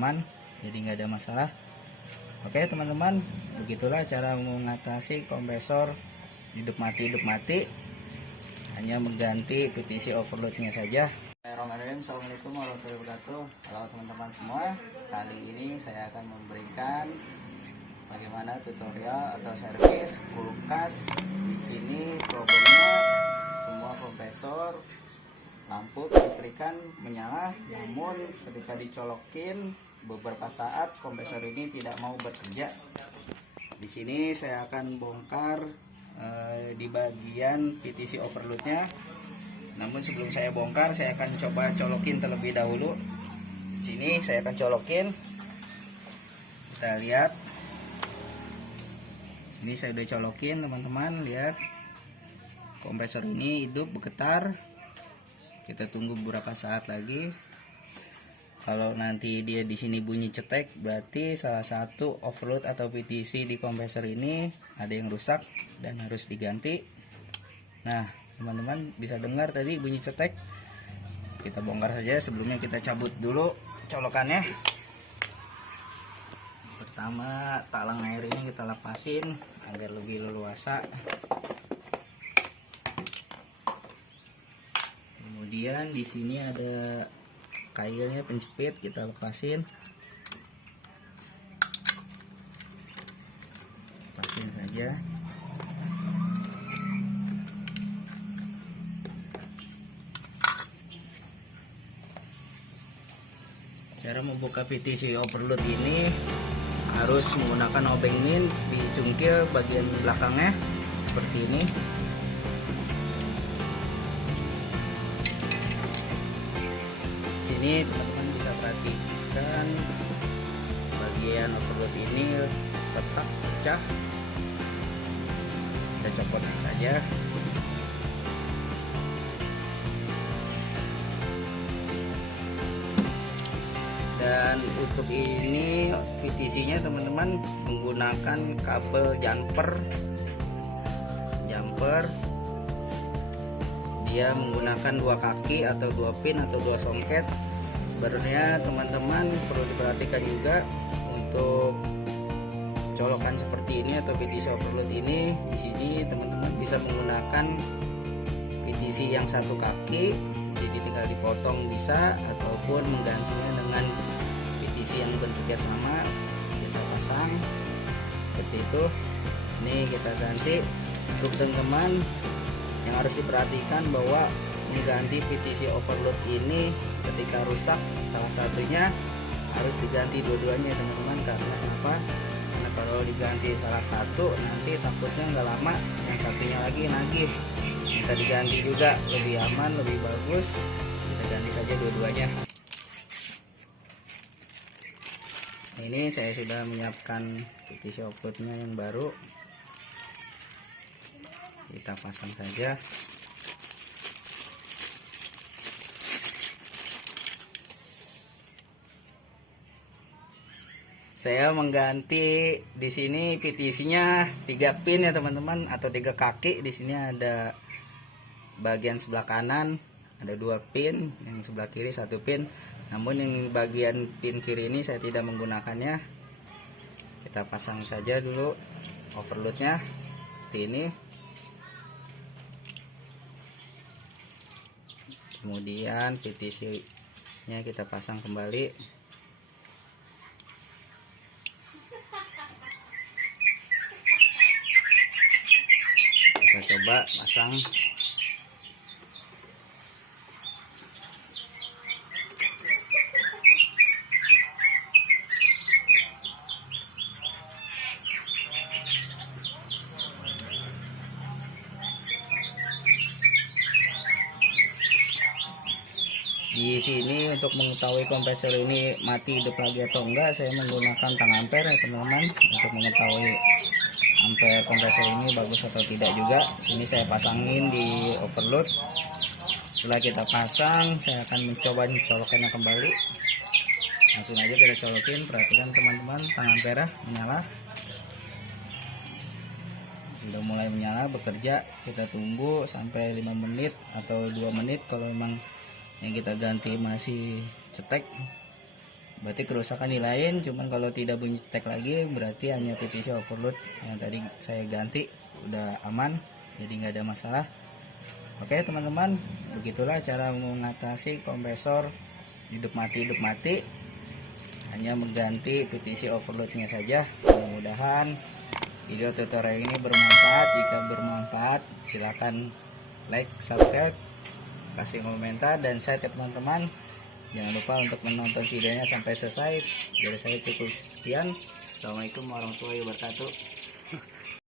aman, jadi nggak ada masalah. Oke teman-teman, begitulah cara mengatasi kompresor hidup mati, hanya mengganti PVC overloadnya saja. Assalamualaikum warahmatullahi wabarakatuh. Halo teman-teman semua, kali ini saya akan memberikan bagaimana tutorial atau servis kulkas. Di sini problemnya semua kompresor lampu kelistrikan menyala, namun ketika dicolokin beberapa saat kompresor ini tidak mau bekerja. Di sini saya akan bongkar di bagian PVC overloadnya. Namun sebelum saya bongkar, saya akan coba colokin terlebih dahulu. Di sini saya akan colokin. Kita lihat. Sini saya udah colokin, teman-teman. Lihat. Kompresor ini hidup bergetar. Kita tunggu beberapa saat lagi. Kalau nanti dia di sini bunyi cetek, berarti salah satu overload atau PVC di kompresor ini ada yang rusak dan harus diganti. Nah, teman-teman bisa dengar tadi bunyi cetek. Kita bongkar saja. Sebelumnya kita cabut dulu colokannya. Pertama, talang airnya kita lepasin agar lebih leluasa. Kemudian di sini ada kailnya penjepit, kita lepasin. Lepasin saja. Cara membuka PVC overload ini harus menggunakan obeng min, dicungkil bagian belakangnya seperti ini. Sini teman-teman bisa perhatikan bagian overload ini retak pecah. Kita copot saja. Dan untuk ini PVC-nya teman-teman menggunakan kabel jumper. Dia menggunakan dua kaki atau dua pin atau dua songket. Sebenarnya teman-teman perlu diperhatikan juga untuk colokan seperti ini atau PVC overload ini. Di sini teman-teman bisa menggunakan PVC yang satu kaki. Jadi tinggal dipotong bisa, ataupun menggantinya dengan PVC yang bentuknya sama, kita pasang seperti itu. Ini kita ganti. Untuk teman-teman yang harus diperhatikan bahwa mengganti PVC overload ini ketika rusak, salah satunya harus diganti dua-duanya teman-teman. Karena apa? Karena kalau diganti salah satu, nanti takutnya nggak lama yang satunya lagi nagih. Kita diganti juga, lebih aman, lebih bagus. Kita ganti saja dua-duanya. Ini saya sudah menyiapkan PVC overloadnya yang baru. Kita pasang saja. Saya mengganti di sini PVC-nya 3 pin ya teman-teman, atau 3 kaki. Di sini ada bagian sebelah kanan ada 2 pin, yang sebelah kiri 1 pin. Namun yang bagian pin kiri ini saya tidak menggunakannya. Kita pasang saja dulu overloadnya seperti ini. Kemudian PVC-nya kita pasang kembali. Kita coba pasang. Di sini untuk mengetahui kompresor ini mati hidup lagi atau enggak, saya menggunakan tang ampere ya teman-teman, untuk mengetahui ampere kompresor ini bagus atau tidak juga. Sini saya pasangin di overload. Setelah kita pasang, saya akan mencoba colokannya kembali. Langsung aja kita colokin. Perhatikan teman-teman, tang ampere menyala. Sudah mulai menyala bekerja. Kita tunggu sampai 5 menit atau 2 menit kalau memang yang kita ganti masih cetek. berarti kerusakan di lain. Cuman kalau tidak bunyi cetek lagi berarti hanya PVC overload yang tadi saya ganti udah aman, jadi nggak ada masalah. Oke teman-teman, begitulah cara mengatasi kompresor hidup mati, hanya mengganti PVC overloadnya saja. Mudah-mudahan video tutorial ini bermanfaat. Jika bermanfaat silahkan like, subscribe, kasih komentar dan share ke teman-teman. Jangan lupa untuk menonton videonya sampai selesai. Dari saya cukup sekian. Assalamualaikum warahmatullahi wabarakatuh.